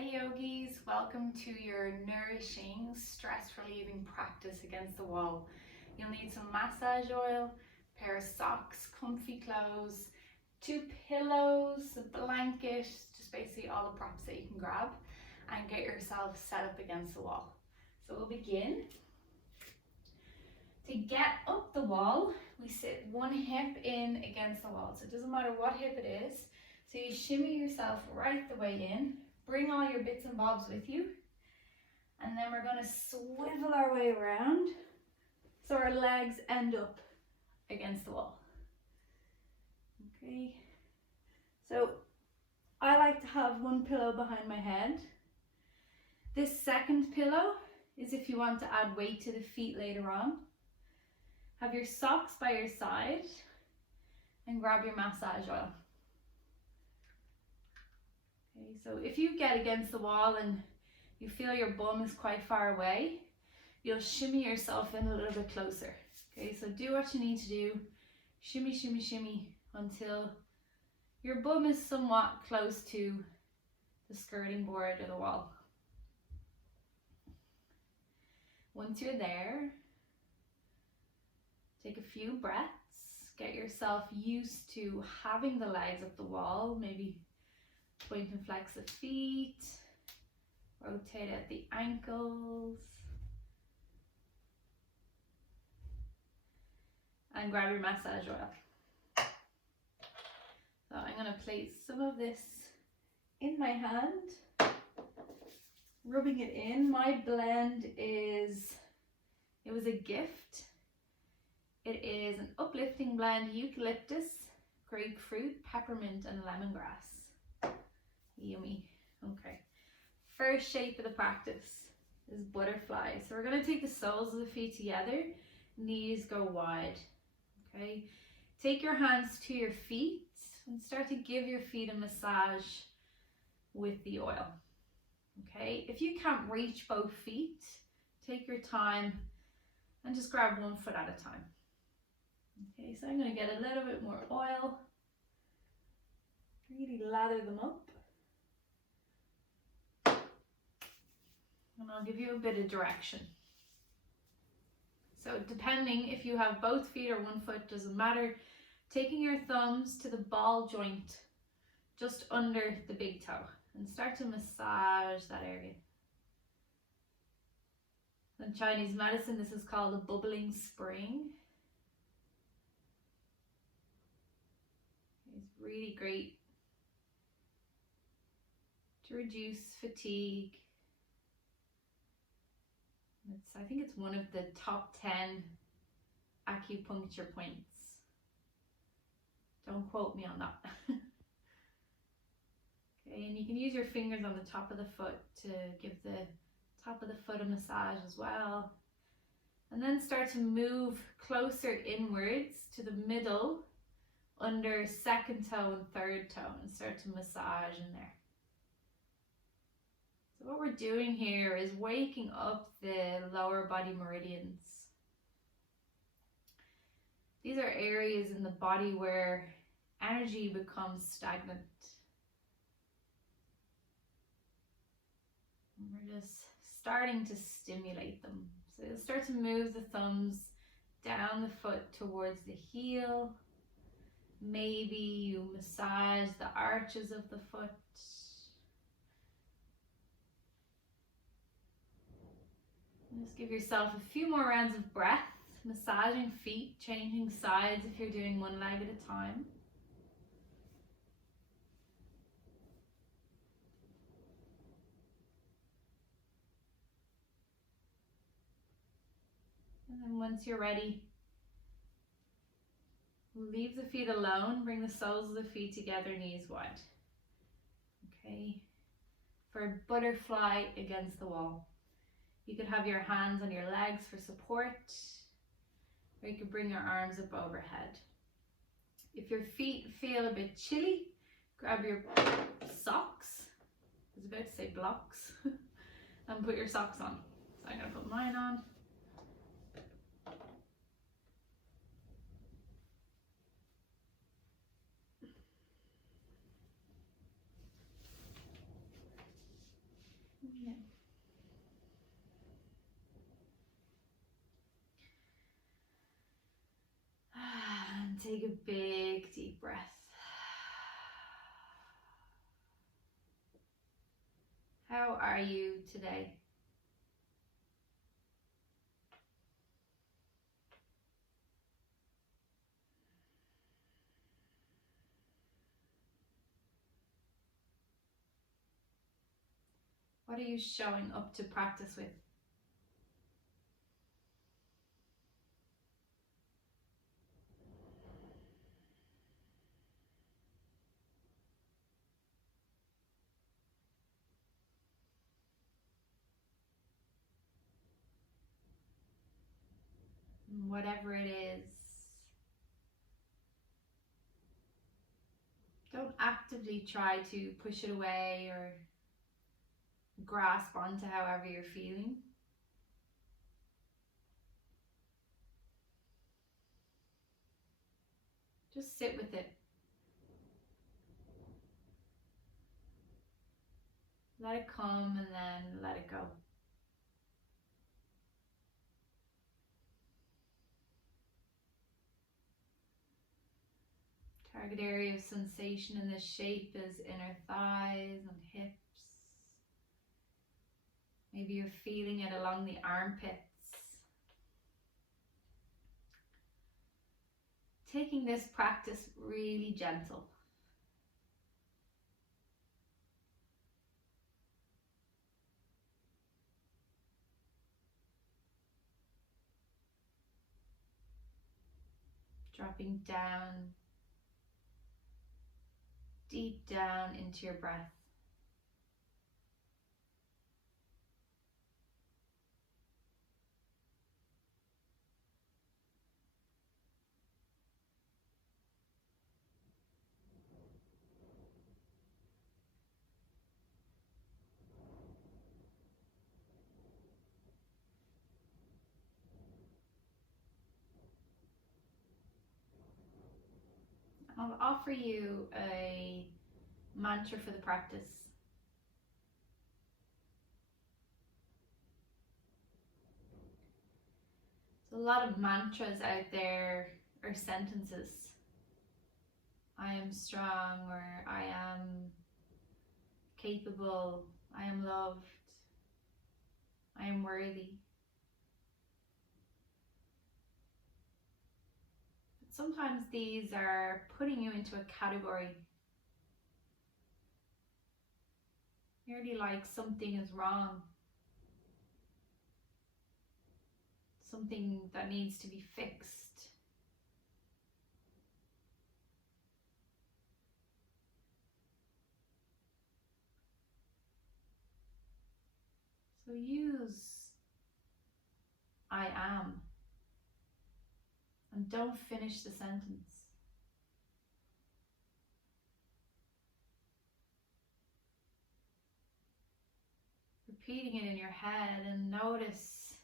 Hi yogis, welcome to your nourishing, stress relieving practice against the wall. You'll need some massage oil, a pair of socks, comfy clothes, 2 pillows, a blanket, just basically all the props that you can grab, and get yourself set up against the wall. So we'll begin. To get up the wall, we sit one hip in against the wall. So it doesn't matter what hip it is. So you shimmy yourself right the way in. Bring all your bits and bobs with you. And then we're going to swivel our way around so our legs end up against the wall. Okay. So I like to have one pillow behind my head. This second pillow is if you want to add weight to the feet later on. Have your socks by your side and grab your massage oil. Okay, so if you get against the wall and you feel your bum is quite far away, you'll shimmy yourself in a little bit closer. Okay, so do what you need to do. Shimmy, shimmy, shimmy until your bum is somewhat close to the skirting board or the wall. Once you're there, take a few breaths. Get yourself used to having the legs up the wall. Maybe point and flex the feet. Rotate at the ankles. And grab your massage oil. So I'm going to place some of this in my hand. Rubbing it in. My blend is, it was a gift. It is an uplifting blend, eucalyptus, grapefruit, peppermint and lemongrass. Yummy. Okay. First shape of the practice is butterfly. So we're going to take the soles of the feet together, knees go wide. Okay. Take your hands to your feet and start to give your feet a massage with the oil. Okay. If you can't reach both feet, take your time and just grab one foot at a time. Okay, so I'm going to get a little bit more oil, really lather them up, and I'll give you a bit of direction. So depending if you have both feet or one foot, doesn't matter, taking your thumbs to the ball joint just under the big toe and start to massage that area. In Chinese medicine, this is called a bubbling spring. It's really great to reduce fatigue. I think it's one of the top 10 acupuncture points. Don't quote me on that. Okay, and you can use your fingers on the top of the foot to give the top of the foot a massage as well. And then start to move closer inwards to the middle under second toe and third toe and start to massage in there. So what we're doing here is waking up the lower body meridians. These are areas in the body where energy becomes stagnant. And we're just starting to stimulate them. So you'll start to move the thumbs down the foot towards the heel. Maybe you massage the arches of the foot. And just give yourself a few more rounds of breath, massaging feet, changing sides if you're doing one leg at a time. And then once you're ready, leave the feet alone, bring the soles of the feet together, knees wide. Okay, for butterfly against the wall. You could have your hands on your legs for support, or you could bring your arms up overhead. If your feet feel a bit chilly, grab your socks, I was about to say blocks, and put your socks on. So I'm going to put mine on. How are you today? What are you showing up to practice with? Whatever it is, don't actively try to push it away or grasp onto however you're feeling. Just sit with it. Let it come and then let it go. Target area of sensation in this shape is inner thighs and hips. Maybe you're feeling it along the armpits. Taking this practice really gentle. Dropping down, deep down into your breath. I'll offer you a mantra for the practice. So a lot of mantras out there are sentences. I am strong, or I am capable, I am loved, I am worthy. But sometimes these are putting you into a category. Nearly like something is wrong. Something that needs to be fixed. So use I am and don't finish the sentence. Repeating it in your head and notice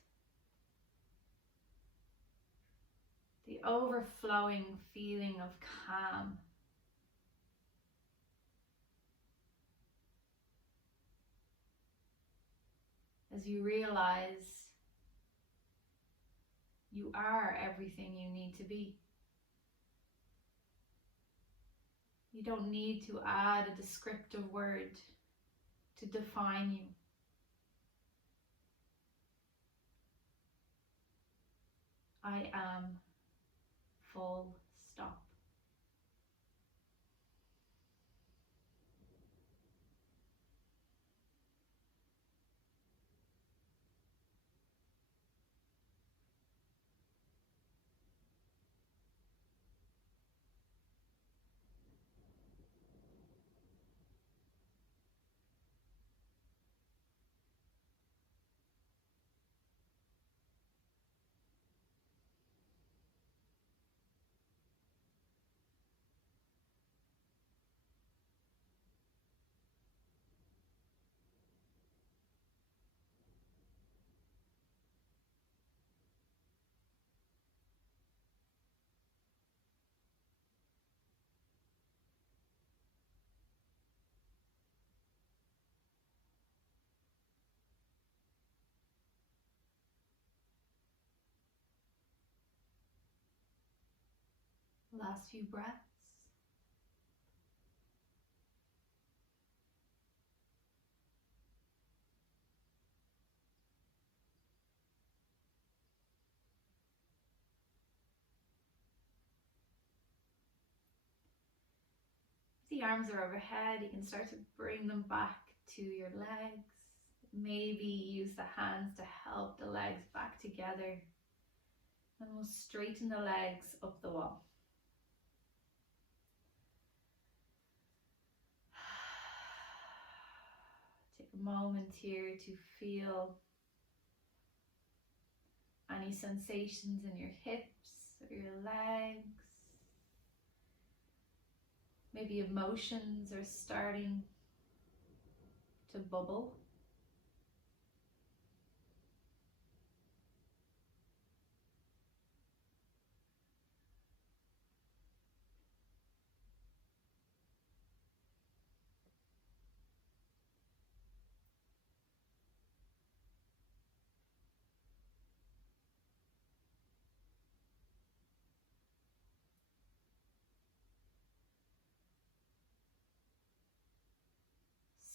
the overflowing feeling of calm. As you realize you are everything you need to be. You don't need to add a descriptive word to define you. I am, full stop. Last few breaths. the arms are overhead, you can start to bring them back to your legs. Maybe use the hands to help the legs back together. And we'll straighten the legs up the wall. Take a moment here to feel any sensations in your hips or your legs. Maybe emotions are starting to bubble.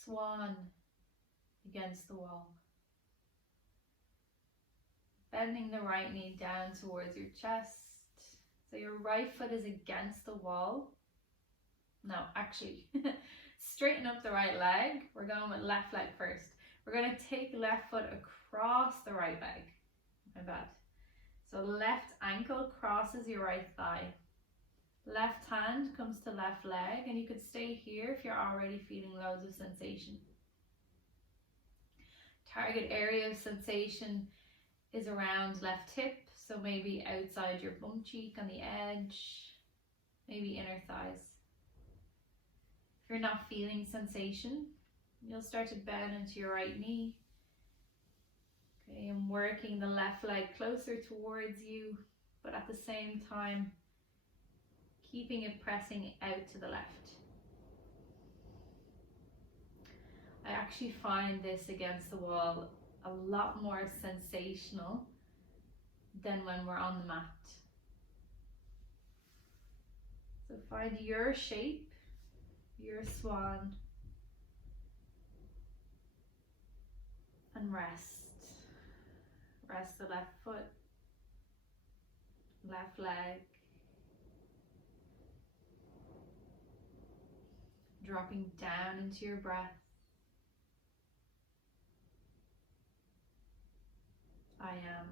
Swan against the wall. Bending the right knee down towards your chest. So your right foot is against the wall. No, actually, straighten up the right leg. We're going with left leg first. We're going to take left foot across the right leg. My bad. So left ankle crosses your right thigh. Left hand comes to left leg, and you could stay here if you're already feeling loads of sensation. Target area of sensation is around left hip, so maybe outside your bum cheek on the edge, maybe inner thighs. If you're not feeling sensation, you'll start to bend into your right knee. Okay, and working the left leg closer towards you, but at the same time, keeping it pressing out to the left. I actually find this against the wall a lot more sensational than when we're on the mat. So find your shape, your swan, and rest. Rest the left foot, left leg. Dropping down into your breath. I am.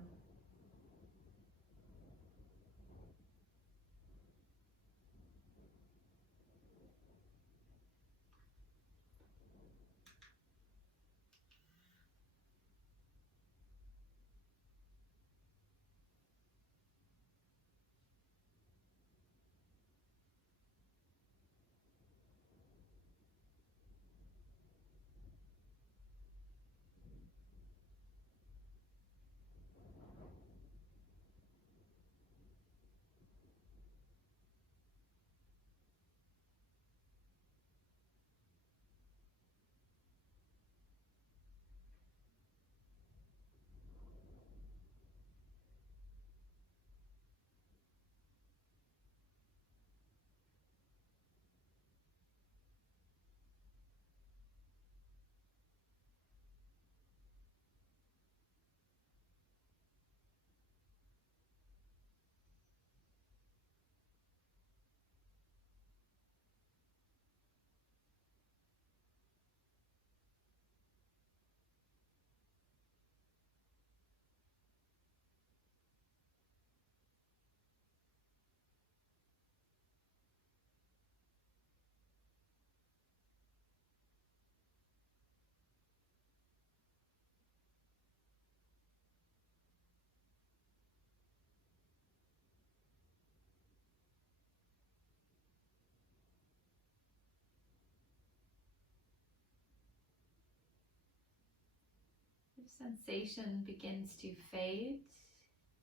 If sensation begins to fade,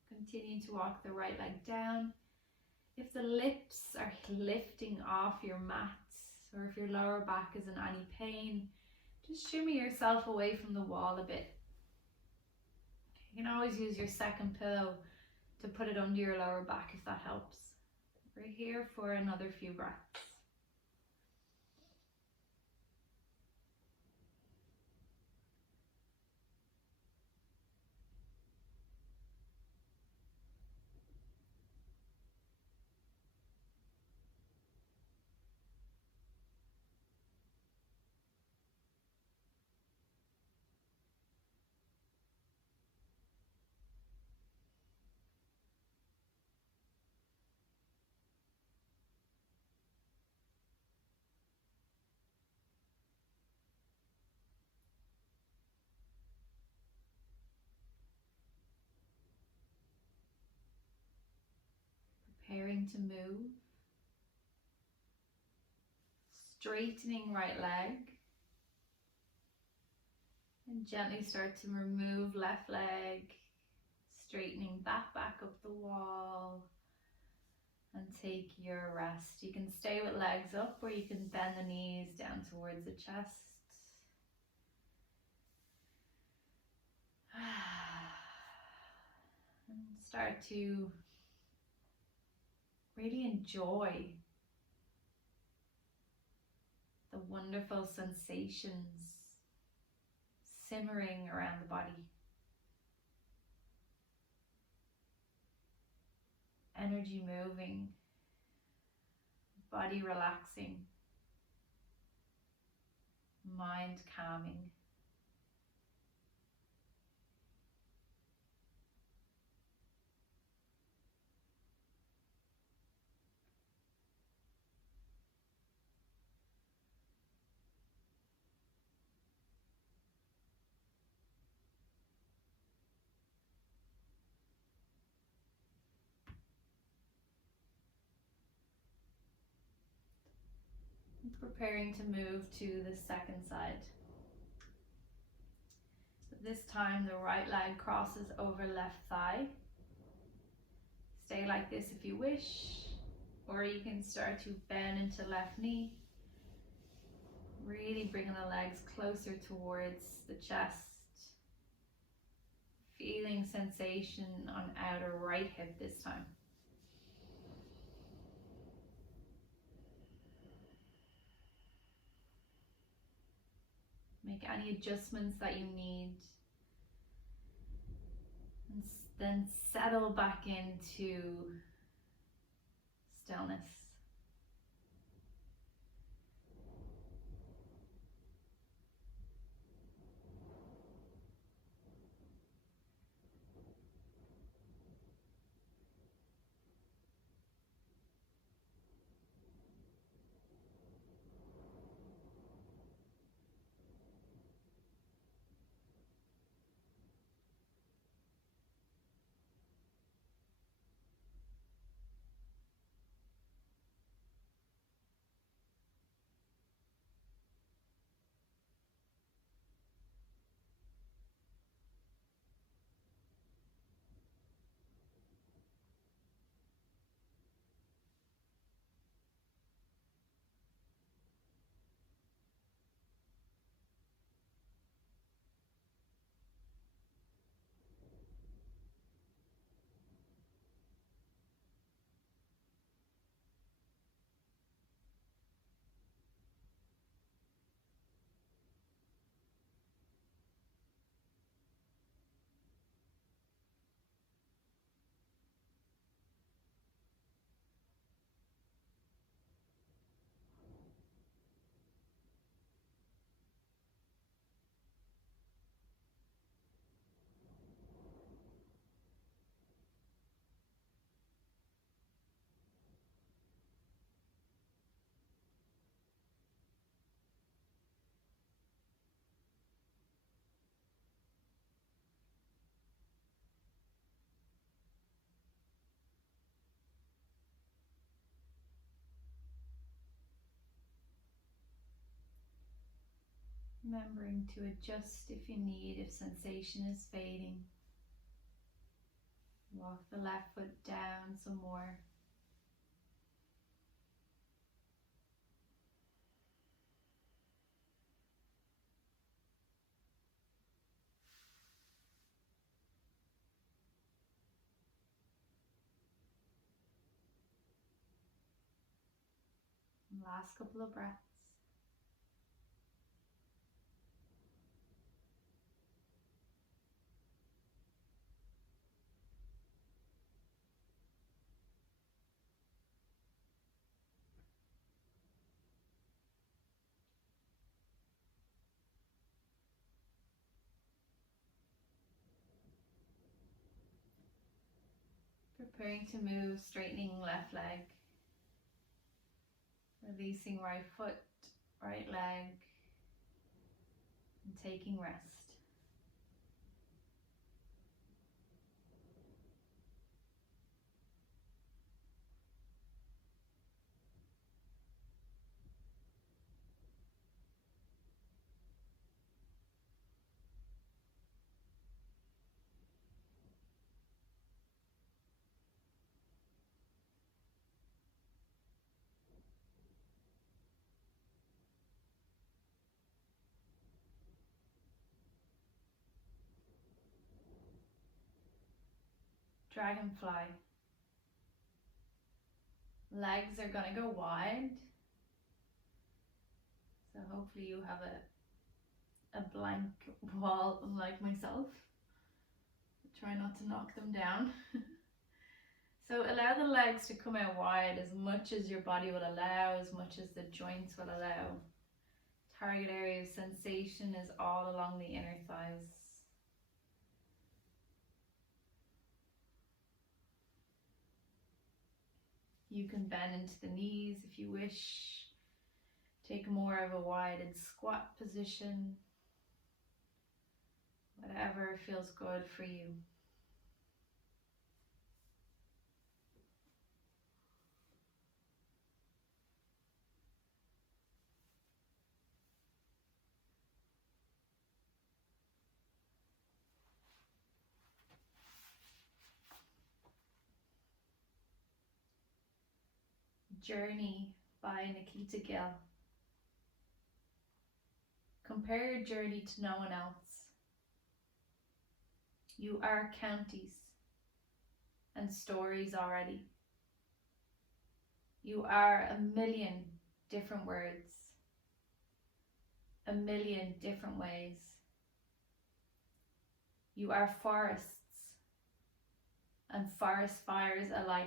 continue to walk the right leg down. If the lips are lifting off your mats, or if your lower back is in any pain, just shimmy yourself away from the wall a bit. You can always use your second pillow to put it under your lower back if that helps. We're here for another few breaths. preparing to move. Straightening right leg. And gently start to remove left leg. Straightening that back up the wall. And take your rest. You can stay with legs up, or you can bend the knees down towards the chest. And start to really enjoy the wonderful sensations simmering around the body. Energy moving, body relaxing, mind calming. Preparing to move to the second side. So this time the right leg crosses over left thigh. Stay like this if you wish, or you can start to bend into left knee. Really bringing the legs closer towards the chest. Feeling sensation on outer right hip this time. Make any adjustments that you need. And then settle back into stillness. Remembering to adjust if you need, if sensation is fading. Walk the left foot down some more. Last couple of breaths. Preparing to move, straightening left leg. Releasing right foot, right leg. And taking rest. Dragonfly. Legs are going to go wide. So hopefully you have a blank wall like myself. Try not to knock them down. So allow the legs to come out wide as much as your body will allow, as much as the joints will allow. Target area of sensation is all along the inner thighs. You can bend into the knees if you wish. Take more of a wide squat position. Whatever feels good for you. Journey by Nikita Gill. Compare your journey to no one else. You are counties and stories already. You are a million different words, a million different ways. You are forests and forest fires alike,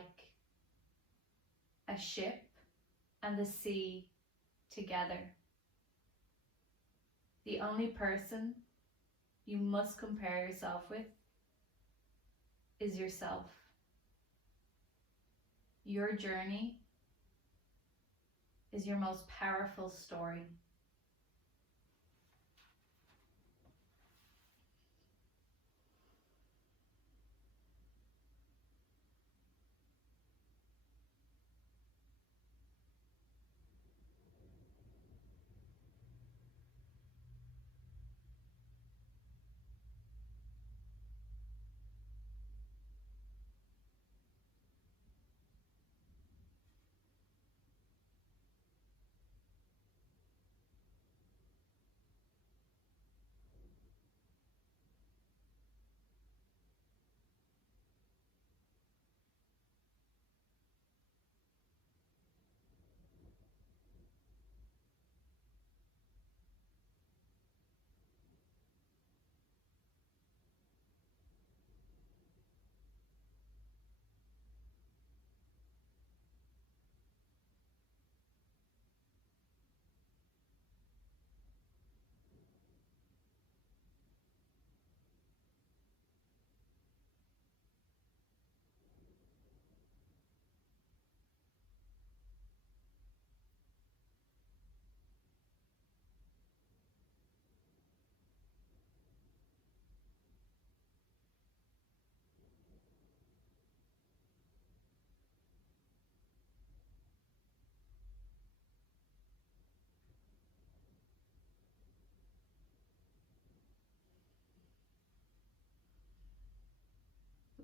a ship and the sea together. The only person you must compare yourself with is yourself. Your journey is your most powerful story.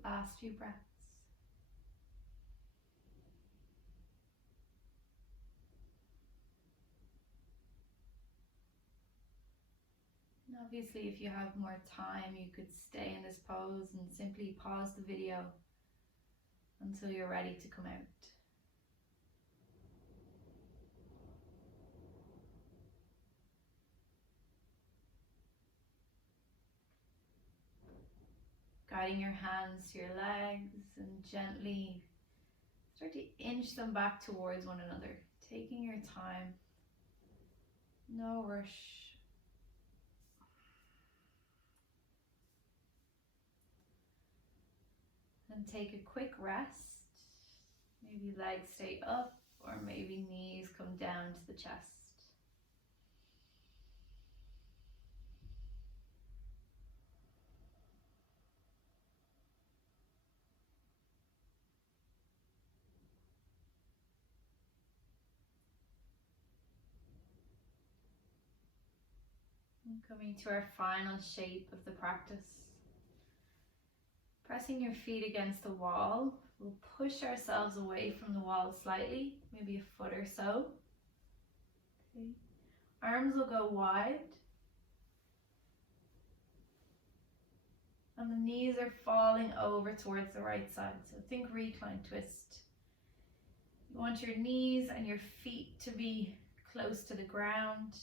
Last few breaths. And obviously, if you have more time, you could stay in this pose and simply pause the video until you're ready to come out. Guiding your hands to your legs and gently start to inch them back towards one another, taking your time, no rush. And take a quick rest. Maybe legs stay up or maybe knees come down to the chest. And coming to our final shape of the practice. Pressing your feet against the wall, we'll push ourselves away from the wall slightly, maybe a foot or so. Okay. Arms will go wide. and the knees are falling over towards the right side. So think recline twist. You want your knees and your feet to be close to the ground,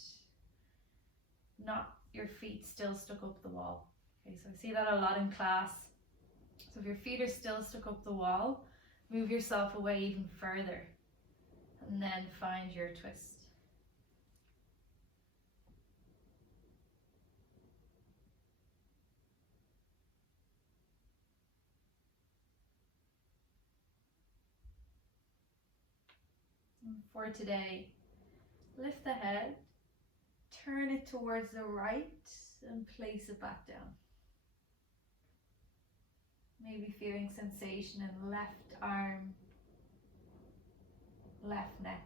not your feet still stuck up the wall. Okay, so I see that a lot in class. So if your feet are still stuck up the wall, move yourself away even further and then find your twist. And for today, lift the head, turn it towards the right and place it back down. Maybe feeling sensation in left arm, left neck.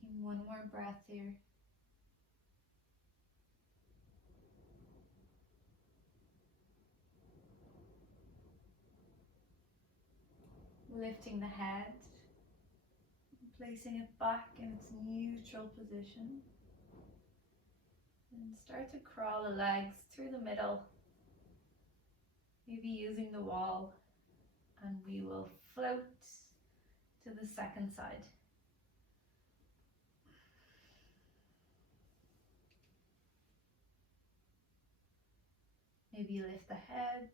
Taking one more breath here. Lifting the head, placing it back in its neutral position. And start to crawl the legs through the middle, maybe using the wall, and we will float to the second side. Maybe lift the head,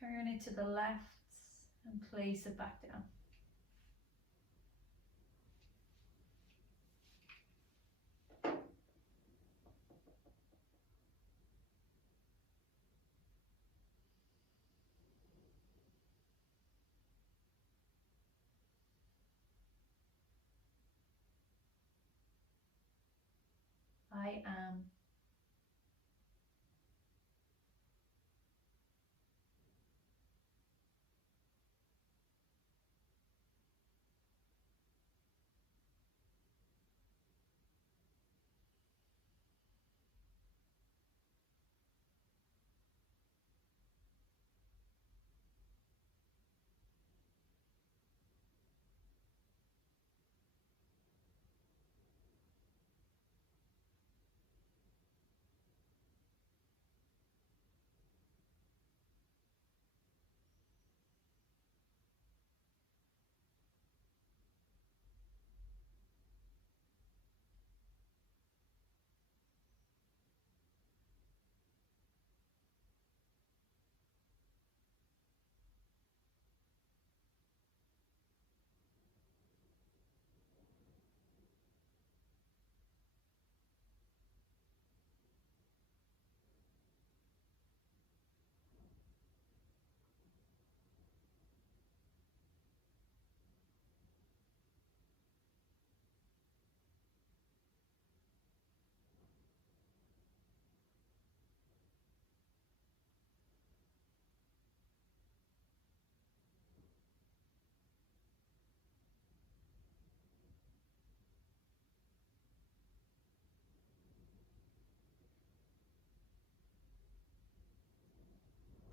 turn it to the left, and place it back down. I am.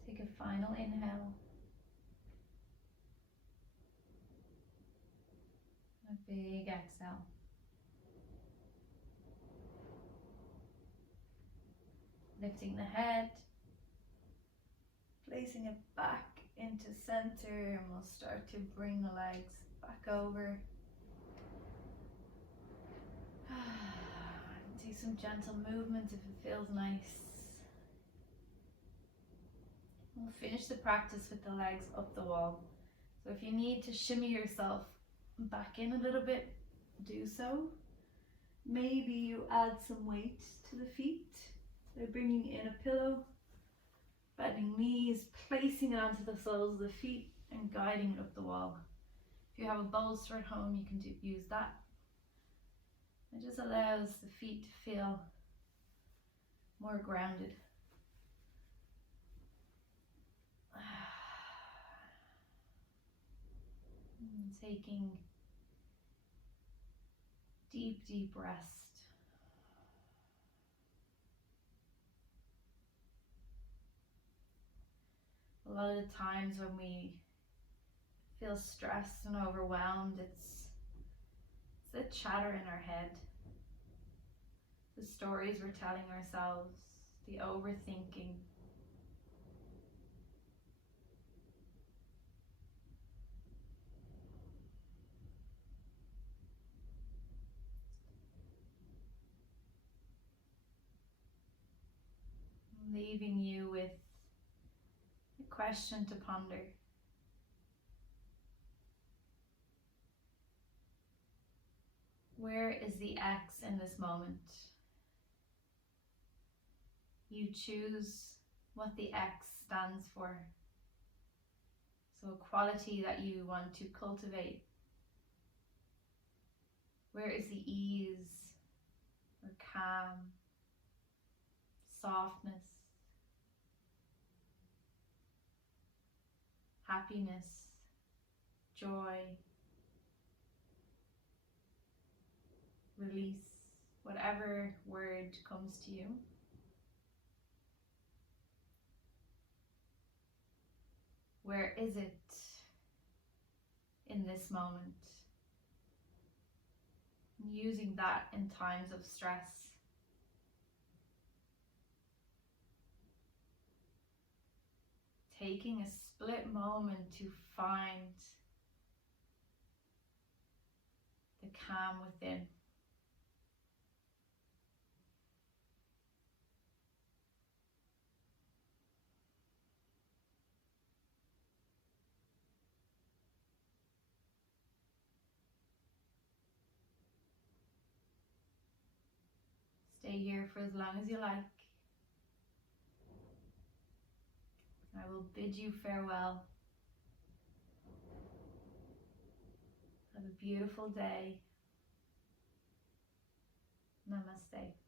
Take a final inhale. A big exhale. Lifting the head, placing it back into center, and we'll start to bring the legs back over. Do some gentle movements if it feels nice. We'll finish the practice with the legs up the wall. So if you need to shimmy yourself back in a little bit, do so. Maybe you add some weight to the feet by bringing in a pillow, bending knees, placing it onto the soles of the feet and guiding it up the wall. If you have a bolster at home, you can use that. It just allows the feet to feel more grounded. Taking deep rest. A lot of the times when we feel stressed and overwhelmed, it's the chatter in our head, the stories we're telling ourselves, the overthinking. Leaving you with a question to ponder. Where is the X in this moment? You choose what the X stands for. So a quality that you want to cultivate. Where is the ease or calm, softness, happiness, joy, release, whatever word comes to you. Where is it in this moment? Using that in times of stress. Taking a split moment to find the calm within. Stay here for as long as you like. I will bid you farewell. Have a beautiful day. Namaste.